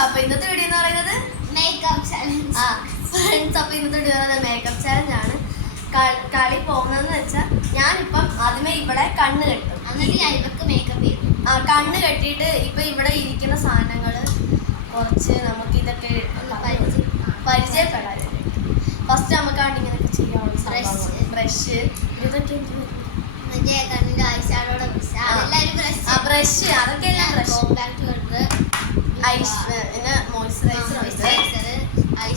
അപ്പൊ ഇന്നത്തെ വീഡിയോ എന്ന് പറയുന്നത് മേക്കപ്പ് ചാലഞ്ച്. ഫ്രണ്ട്സ്, അപ്പൊ ഇന്നത്തെ വീഡിയോ മേക്കപ്പ് ചാലഞ്ച് ആണ്. കളി പോകുന്നതെന്ന് വെച്ചാൽ ഞാനിപ്പം ആദ്യമേ ഇവിടെ കണ്ണ് കെട്ടും, എന്നിട്ട് ഞാൻ ഇവർക്ക് മേക്കപ്പ് ചെയ്യും. കണ്ണ് കെട്ടിയിട്ട് ഇപ്പൊ ഇവിടെ ഇരിക്കുന്ന സാധനങ്ങൾ കുറച്ച് നമുക്ക് ഇതൊക്കെ പരിചയപ്പെടാൻ. ഫസ്റ്റ് നമുക്കാണ്ട് ഇങ്ങനെയൊക്കെ ചെയ്യാവുന്ന ബ്രഷ്, ഇതൊക്കെ മറ്റേ കണ്ണിന്റെ ഐഷാഡോടെ ബ്രഷ്, അതൊക്കെ എല്ലാം ബ്രഷ്, മോയ്സ്ചറൈസർ,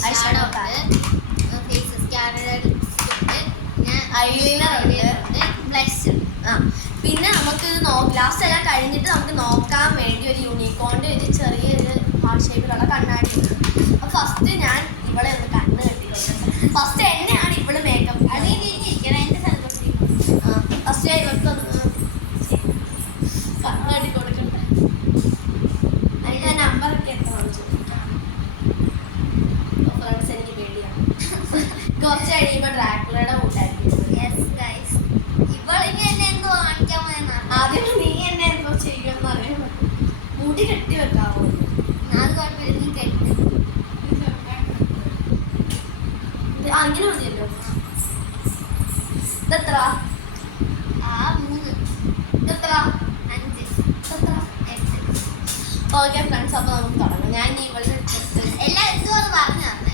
ഐഷാഡോ ഉണ്ട്, ഫേസ് സ്കാനർ, ഐലൈനർ ഉണ്ട്, ബ്ലഷ്. പിന്നെ നമുക്ക് ലാസ്റ്റ് എല്ലാം കഴിഞ്ഞിട്ട് നമുക്ക് നോക്കാൻ വേണ്ടി ഒരു യൂണിക്കോണിന്റെ ഒരു ചെറിയൊരു ഹാർട്ട് ഷേപ്പിലുള്ള കണ്ണാടി ഉണ്ട്. അപ്പൊ ഫസ്റ്റ് ഞാൻ ഇവിടെ ഒന്ന് കണ്ണ് കെട്ടിട്ടുണ്ട്. ഫസ്റ്റ് എന്നെയാണ് ഇവിടെ മേക്കപ്പ് ഫസ്റ്റ് ഇവർക്കൊന്ന് കണ്ണാടി കൊടുക്കട്ടെ. അതിന്റെ നമ്പറൊക്കെ എത്രയാണ് ചോദിക്കാം. ഫ്രണ്ട്സ്, എനിക്ക് പേടിയാണ്. കുറച്ച് കഴിയുമ്പോൾ ഡ്രാക്കുളയുടെ കൂട്ടായിരിക്കും. ആദ്യം നീ എന്നെ എന്തോ ചെയ്യുമെന്ന് അറിയാൻ പറ്റും. മുടി കെട്ടി വെക്കാവോ? അങ്ങനെ മതിയല്ലോ. ഇതെത്ര? 5. ഓക്കെ ഫ്രണ്ട്സ്, അപ്പൊ നമുക്ക് തുടങ്ങാം. ഞാൻ ഇവിടെ എല്ലാം ഇതുപോലെ പറഞ്ഞു തന്നെ.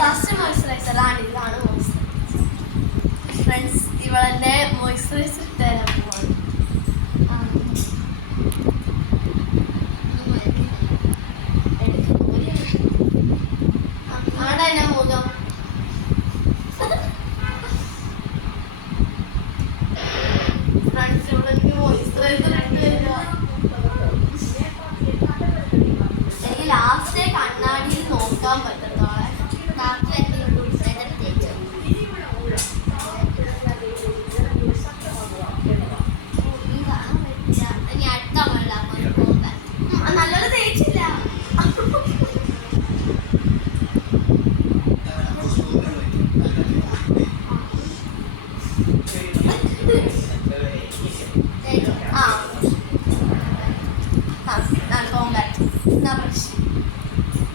ഫസ്റ്റ് മോയ്സ്ചറൈസർ ഇതാണ് മോയ്സ്ചറൈസർ. ഫ്രണ്ട്സ്, ഇവളെന്റെ മോയ്സ്ചറൈസർ തരാൻ പോവാണ്. ആടെ എന്നെ മുഖം ഫ്രണ്ട്സ്, ഇവിടെ എനിക്ക് മോയ്സ്ചറൈസർ ഇട്ട് തരിക. എനിക്ക് ലാസ്റ്റ് കണ്ണാടിയിൽ നോക്കാൻ പറ്റത്തോളെ നല്ലൊരു തേച്ചില്ല.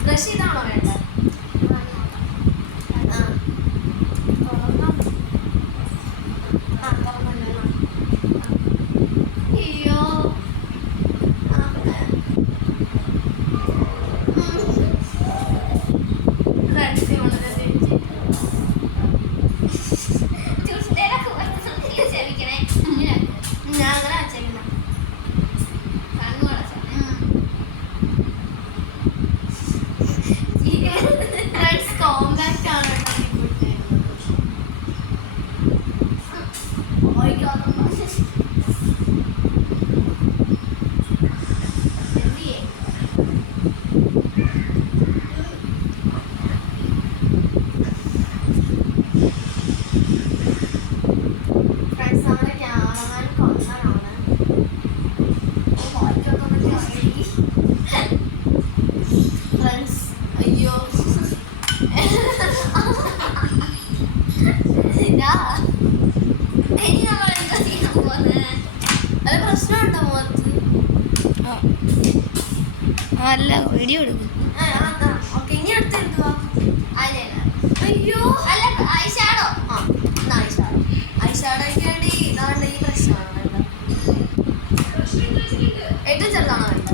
ബ്രഷ് ഇതാണോ വേണ്ടത്? അയ്യോ, ഞാൻ അങ്ങനെ വെച്ചേക്കുന്ന കോമ്പാക്ട് ആണ്. ഫ്രണ്ട്സ്, നമ്മുടെ ക്യാമറമാൻ കൊണ്ടാണ്. ഫ്രണ്ട്സ്, അയ്യോ അത് പ്രശ്നമുണ്ടോ മുഖത്ത്? അല്ല, വീഡിയോ എടുക്കും. ഓക്കെ, ഇനി അടുത്ത് എന്തുവാ? അയ്യോ, അല്ല, ഐഷാഡോ. ഐഷാഡോയ്ക്ക് വേണ്ടി ഇതാണ്ട് ഈ പ്രശ്നമാണ് വേണ്ടത്. ഏറ്റവും ചെറുതാണോ വേണ്ടത്?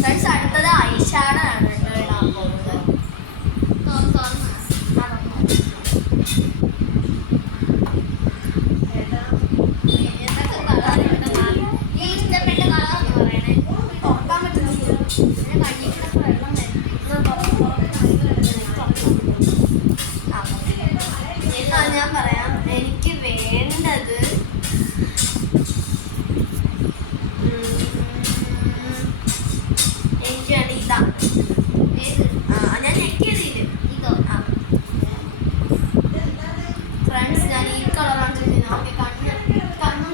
ഫ്രണ്ട്സ്, അടുത്തത് ഐഷാഡോ ആണ് ഇടാൻ പോകുന്നത്. ഇഷ്ടപ്പെട്ട കളർ പറയണേ. തുറക്കാൻ പറ്റുന്നില്ല. ഞാൻ പറയാം. എനിക്ക് വേണ്ടത് എനിക്ക് വേണ്ട ഇതാണ്. ഞാൻ ഞെക്കിയതില്ല. ഫ്രണ്ട്സ്, ഞാൻ ഈ കളറാണ് ചോദിക്കുന്നത്. കണ്ണ്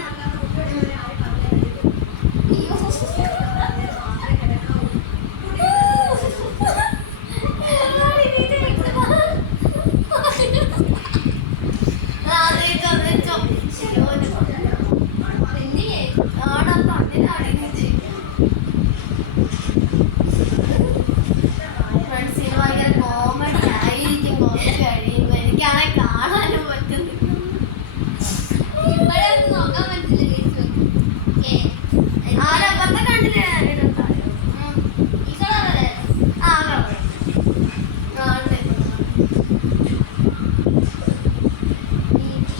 ഫ്രണ്ട്സിന് ഭയങ്കര കോമഡി ആയിരിക്കും കുറച്ച് കഴിയുമ്പോൾ. എനിക്കാണെങ്കിൽ കാണാനും പറ്റുന്നില്ല. ഇപ്പോഴൊന്നും നോക്കാൻ പറ്റില്ല. ആരപ്പത്തെ കണ്ടില്ലേ? ഈ കളറല്ലേ? ആ കാണുന്നുണ്ട്.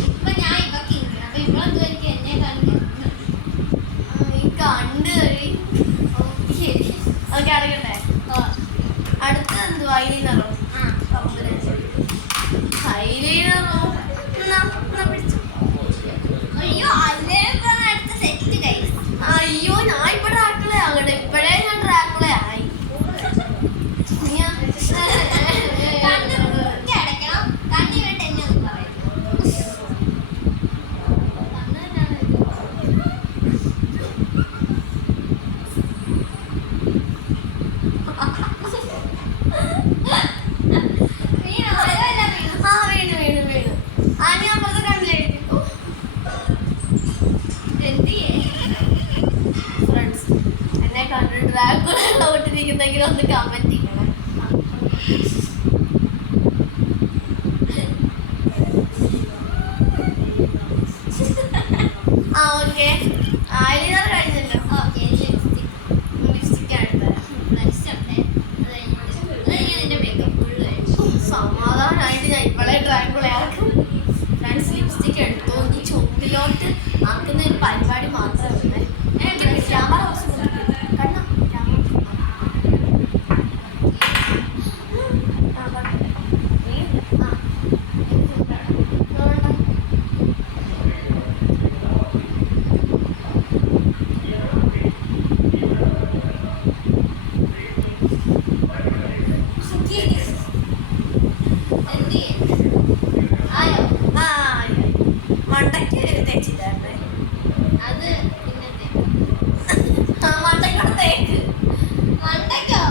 ഇപ്പൊ ഞാൻ ഇവക്ക് ഇരിക്കണം. അപ്പൊ ഇവളെന്തോ എനിക്ക് എന്നെ കാണിക്കുന്നു. നീ കണ്ട് കഴി. ശരി. അതൊക്കെ അറിയണ്ടേ? അടുത്ത എന്തുവാ? ഐലൈനറോ? ഐലൈനറോ? പിടിച്ചു. അയ്യോ അതിലേക്ക് അടുത്ത സെറ്റ് കൈസ്. അയ്യോ ഞാൻ ഇപ്പൊ ഡ്രാക്കുള ആകട്ടെ. ഇപ്പഴേ ഞാൻ ഡ്രാക്കുള ആയി. കണ്ണ് മുറുക്കി അടയ്ക്കണം. കണ്ണ് വേണ്ട എന്നെ ഒന്നും പറയും. കണ്ണ് തന്നെയാണ് ഇത്. വീണോ? മരമല്ല വീണു. ആ വീണു വീണു വീണു. ആനി അപ്പുറത്തെ കണ്ടില്ലേ? എന്ത് ചെയ്യേ? ഫ്രണ്ട്സ് എന്നെ കണ്ട് ഡ്രാക്കുള ഓട്ടിരിക്കുന്നെങ്കിലും ഒന്ന് കമന്റ് ചെയ്യണം. ആ ഓക്കെ. ഐലൈനർ കഴിഞ്ഞല്ലോ. Okay lipstick. ലിപ്സ്റ്റിക് അടുത്ത നെക്സ്റ്റ് ഉണ്ട്. അത് കഴിഞ്ഞ് നിന്റെ മേക്കപ്പ് ഫുള്ള് കഴിഞ്ഞു. സമാധാനമായിട്ട് ഞാൻ ഇപ്പോഴേ ഡ്രാക്കുള ആക്കും. ഫ്രണ്ട്സ് ലിപ്സ്റ്റിക് എടുത്തു. ഈ ചുണ്ടിലോട്ട് ആക്കുന്ന ഒരു പരിപാടി മാത്രമേ ഉള്ളൂ. എനിക്ക് ക്യാമറ കണ്ണ എന്ത് ചെയ്യേ? ആയോ? മണ്ടയ്ക്ക് തേച്ചില്ലായിരുന്നേ. അത് പിന്നെന്തേ? മണ്ടയ്ക്കൂടെ തേക്ക്. മണ്ടയ്ക്കോ?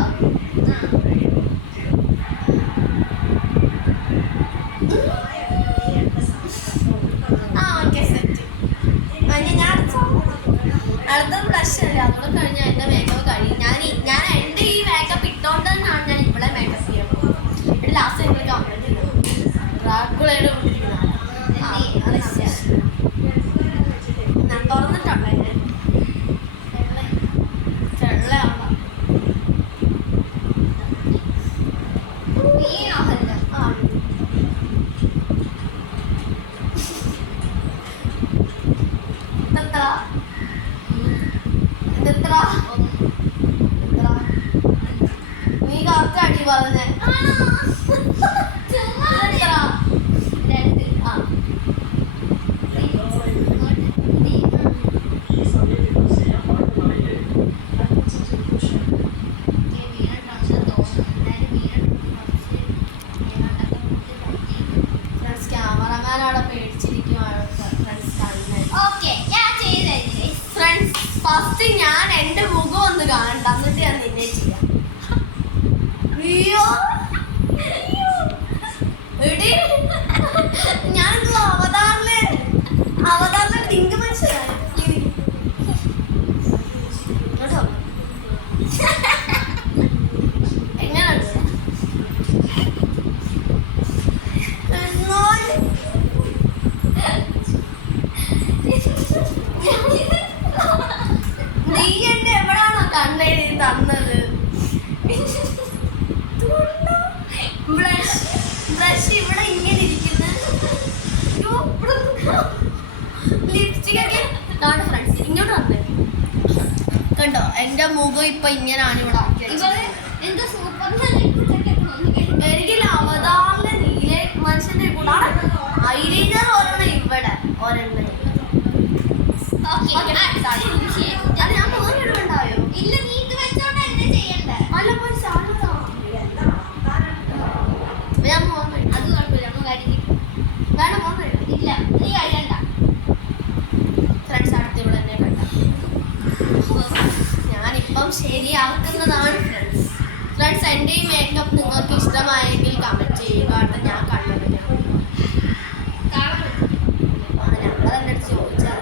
Okay set. ഞാൻ അടുത്ത ബ്ലഷ് അല്ലേ അതുകൂടെ കഴിഞ്ഞാൽ എൻ്റെ മേക്കപ്പ് കഴിയും. ഞാൻ എൻ്റെ ഈ മേക്കപ്പ് ഇട്ടോണ്ട് തന്നെയാണ് ഞാൻ ഇവിടെ മേക്കപ്പ് ചെയ്യുന്നത്. ഇവിടെ ലാസ്റ്റ് നിങ്ങൾ കമന്റ് ചെയ്യുന്നത് ഡ്രാക്കുളയുടെ ഞാൻ തുറന്നിട്ടുണ്ടേ ചെള്ളയാണോ? വീണോഹല്ല. ആ ഇതെത്ര? ഇതെത്ര? നീ കറക്റ്റ് അടി പറഞ്ഞേ. ആണോ? ചുമ്മാ ഇതെത്ര? രണ്ട്. ആ ഫ്രണ്ട്സ് ക്യാമറമാനവിടെ പേടിച്ചിരിക്കുവാണ്. ഫ്രണ്ട്സ് കാണുന്നത്. ഓക്കെ ഞാൻ ചെയ്തേ. ഫ്രണ്ട്സ് ഫസ്റ്റ് ഞാൻ എൻ്റെ മുഖം ഒന്ന് കാണണ്ട എന്നിട്ട് ഞാൻ നിന്നെ ചെയ്യാം. അയ്യോ എടി ഞാനെന്തോ അവതാറിലെ ലിങ്ക് മനസ്സിലായി. എങ്ങനെയുണ്ട്? നീ എന്നെ എവിടാണോ കണ്ണെഴുതി തന്നത്? ബ്രഷ് ഇവിടെ ഇങ്ങനെ ഇരിക്കുന്നു. ലിപ്സ്റ്റിക് ഒക്കെ കാണും ഫ്രണ്ട്സ്. ഇങ്ങോട്ട് വന്നേ. കണ്ടോ എൻ്റെ മുഖം ഇപ്പൊ ഇങ്ങനെയാണ് ഇവിടെ ആക്കിയത്. എന്തോ സൂപ്പർ എനിക്ക് അവതാറിലെ നീല മനുഷ്യന്റെ കൂടാണ് ഐലൈനർ ഒരെണ്ണം ഇവിടെ ഒരെണ്ണം. അത് ഞാൻ മോനിടുണ്ടായോ? ഇല്ല നീ ഇത് വെച്ചോണ്ട് എന്നെ ചെയ്യണ്ടേ? നല്ല പോയി സാധനം ഞാൻ മോൻ അത് കുഴപ്പമില്ല. നമ്മൾ കാര്യം വേണം മോൻ കഴിയും. ഇല്ല നീ കഴിയണ്ട. ഫ്രണ്ട്സ് അടുത്ത് ഇവിടെ തന്നെ കണ്ട ഞാനിപ്പം ശരിയാക്കുന്നതാണ് ഫ്രണ്ട്സ്. ഫ്രണ്ട്സ് എൻ്റെ ഈ മേക്കപ്പ് നിങ്ങൾക്ക് ഇഷ്ടമായെങ്കിൽ കമൻറ്റ് ചെയ്യുക. കേട്ടോ ഞാൻ കണ്ടത് ഞങ്ങളെൻ്റെ അടുത്ത് ചോദിച്ചാൽ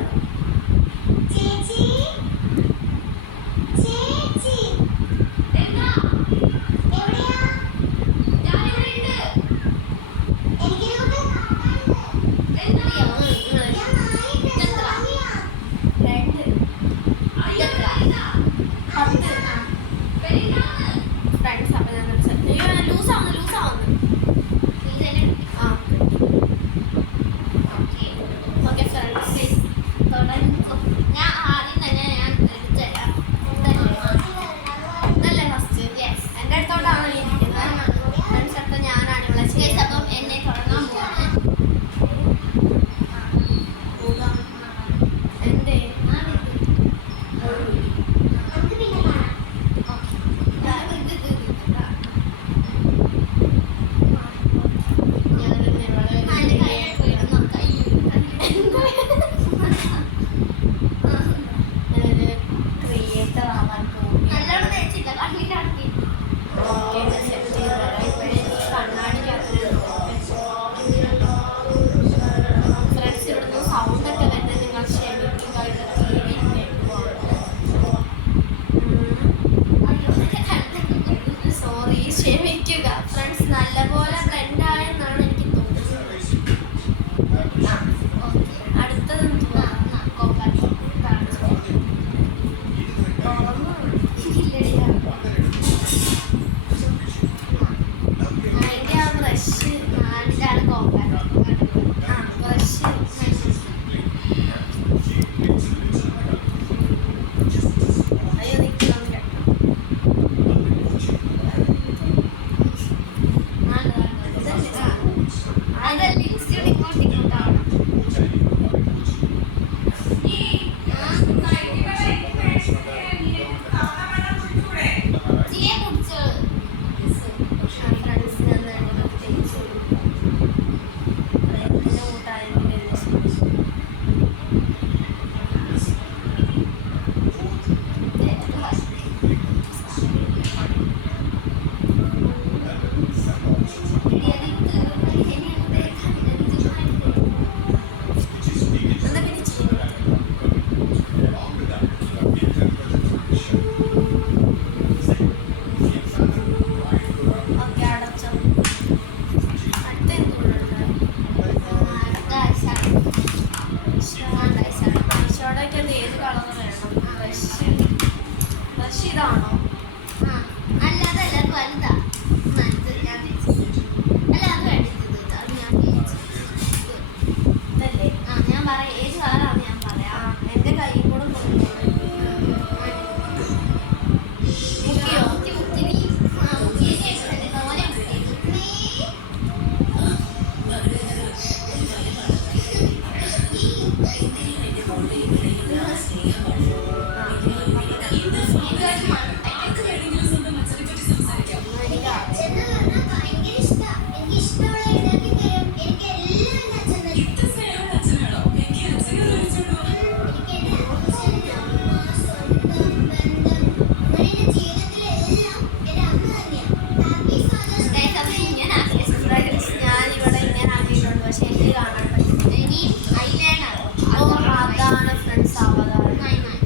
പേര് കാണാൻ പറ്റും. ഇനി eyeliner. ഓ അതാണ് ഫ്രണ്ട്സ് അവതാരം.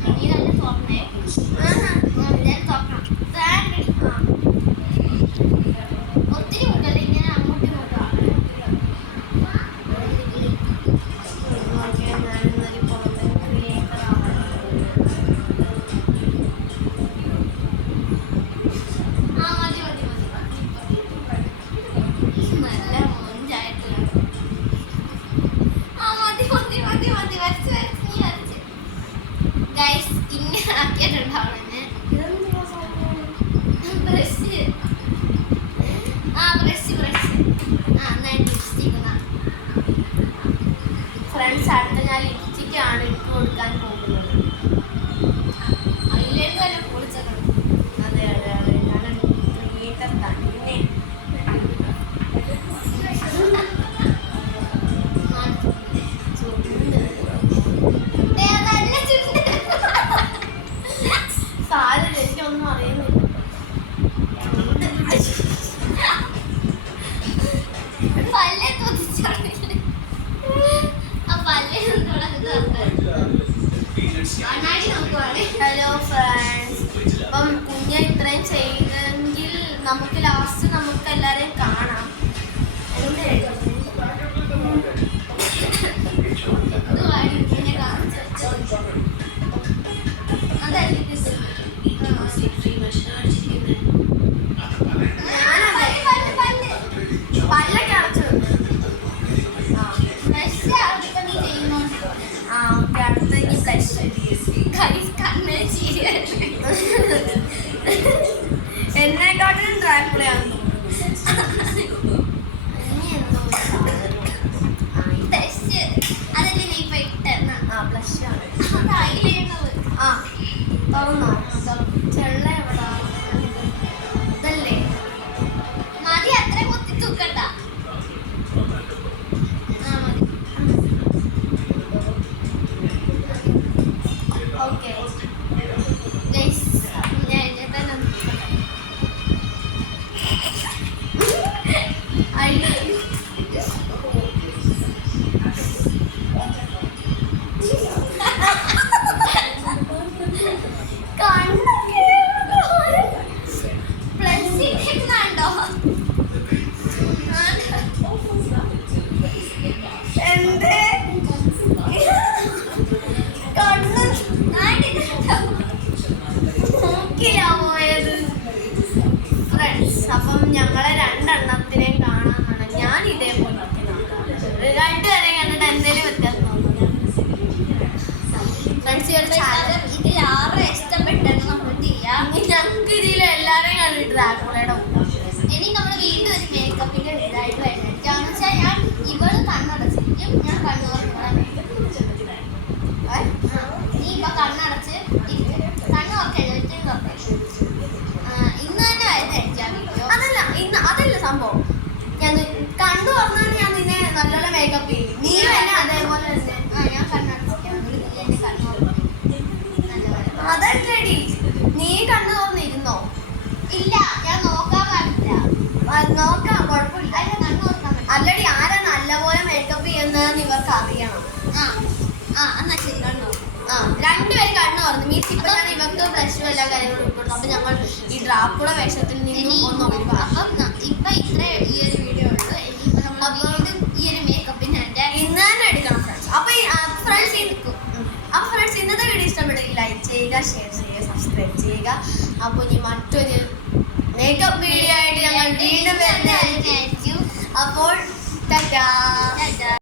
ഇനി തന്നെ തുറന്നേ. ഞാൻ തുറക്കണം. ഒത്തിരി മുതൽ ഇങ്ങനെ അങ്ങോട്ടും ഇങ്ങോട്ടും ആണ്. ഞാനിന്നൊരു content creator ആവാൻ. മതി. നല്ല മോഞ്ചായിട്ട്. മതി. വരച്ച് നീ വരച്ച്. ഗൈസ് ഇങ്ങനെ ആക്കിയിട്ടുണ്ടാവണം ഞാൻ. ബ്രഷ്. നന്നായിട്ട് ലിപ്സ്റ്റിക്. ഫ്രണ്ട്സ് അടുത്ത ഞാൻ ലിപ്സ്റ്റിക്കാണ് ഇട്ട് കൊടുക്കാൻ പോകുന്നത്. അതിലേക്ക് തന്നെ പൊളിച്ചേക്കണം. അതെ ഞാൻ ക്രിയേറ്റർ തന്നെ. സാരില്ല, എനിക്കൊന്നും അറിയുന്നില്ല. പല്ലേ കൊതിച്ചാണ്. ആ പല്ലേ കണ്ണാടി നോക്കുവാണ്. ഹലോ ഫ്രണ്ട്സ്, അപ്പം കുഞ്ഞ് ഇത്രയും ചെയ്തെങ്കിൽ നമുക്ക് ലാസ്റ്റ് നമുക്ക് എല്ലാവരെയും കാണാം. ഇത് വാടി ഇങ്ങനെ കാണിച്ചു വെച്ചോ. അതായിരിക്കും പല്ലൊക്കെ അടച്ചു. ബ്രഷ് അടുത്ത നീ ചെയ്യുന്നോണ്ട് ഓക്കെ, അടുത്തേക്ക് ഫ്ലഷ്. കണ്ണ് ചിരിയാണ്. എന്നെക്കാട്ടിലും ഡ്രാക്കുളയാണ് ഇനി എന്തോ ബ്രഷ് അതല്ലേ നീ ഇപ്പൊ ഇട്ടെന്നാ. ബ്ലഷാണ്. അത് അതിലേണത്. തുറന്നോ? ചെള്ള എവിടാ? ഇതല്ലേ? മതി, അത്ര കുത്തി തൂക്കണ്ട. മതി. ഓക്കെ ഗൈസ് ഞാൻ എന്നെ തന്നെ പ്ലസ് ഇട്ടിട്ടുണ്ടോ? എന്തേ കണ്ണ് നോക്കിയാ പോയത്? ഫ്രണ്ട്സ്, അപ്പം ഞങ്ങളെ രണ്ടെണ്ണത്തിനെയും കാണാനാണ്. ഞാൻ ഇതേപോലെ രണ്ടുപേരെയും കണ്ടിട്ട് എന്തെങ്കിലും വ്യത്യാസം ഫ്രണ്ട്സ്. ഇതിൽ ആരെ ഇഷ്ടപ്പെട്ടെന്ന് നമ്മൾ ചെയ്യാം. ഞങ്ങൾക്ക് ഇതിൽ എല്ലാവരെയും കണ്ടിട്ട് ഡ്രാക്കുളയുടെ ഇനി നമ്മൾ വീണ്ടും ഒരു മേക്കപ്പിന്റെ ഇതായിട്ട് വരുന്നത് വെച്ചാൽ ഞാൻ ഇവള് കണ്ണടച്ചിരിക്കും, ഞാൻ കണ്ണു തുറക്കണം. നീ ഇപ്പൊ കണ്ണടച്ച് കണ്ണു തുറക്കല്ലോ, ഒറ്റയും തുറക്കും. ഇന്ന് തന്നെ വരുന്നതായിരിക്കും ആ വീഡിയോ. അതല്ല സംഭവം. ഞാൻ കണ്ടു പറഞ്ഞാൽ ഞാൻ നിന്നെ നല്ലോണം മേക്കപ്പ് ചെയ്യും. നീ തന്നെ അതേപോലെ തന്നെ. ഞാൻ കണ്ണടച്ചിരിക്കാം. നീ എന്നെ കണ്ണു തുറക്കും. അതല്ലടി, നീ കണ്ടു തോന്നിരുന്നോ? ഇല്ല, ഞാൻ നോക്കാൻ പാടില്ല. നോക്കാം, കുഴപ്പമില്ല. അതിന്റെ കണ്ണു തുറക്കാൻ പറ്റില്ല. അല്ലടി, ആരാ നല്ലപോലെ മേക്കപ്പ് ചെയ്യുന്നതെന്ന് ഇവർക്ക് അറിയണം. എന്നാ ശരി, കണ്ണു രണ്ടുപേരും കണ്ണു തുറന്നു. മീൻസ് ഇപ്പൊ ഞാൻ ഇവർക്ക് ബ്ലഷും എല്ലാ കാര്യങ്ങളും ഇട്ടുകൊടുത്തു. അപ്പൊ ഞങ്ങൾ ഈ ഡ്രാക്കുള വേഷത്തിൽ നിന്നും ഒന്ന് ഒഴിവാക്കും. അപ്പം ഇപ്പൊ ഇത്ര ഈ ഒരു വീഡിയോ ഉള്ളൂ. ഇനിയിപ്പോ നമ്മൾ വീണ്ടും ഈ ഒരു മേക്കപ്പിന് ഇന്ന് തന്നെ എടുക്കണം ഫ്രണ്ട്സ്. അപ്പൊ ഫ്രണ്ട്സ് ഇന്നത്തെ വീഡിയോ ഇഷ്ടപ്പെട്ടെങ്കിൽ ലൈക്ക് ചെയ്യുക, ഷെയർ ചെയ്യുക, സബ്സ്ക്രൈബ് ചെയ്യുക. അപ്പൊ ഇനി മറ്റൊരു മേക്കപ്പ് വീഡിയോ ആയിട്ട് ഞങ്ങൾ വീണ്ടും വരുന്നതായിരിക്കും. അപ്പോൾ ടാറ്റാ.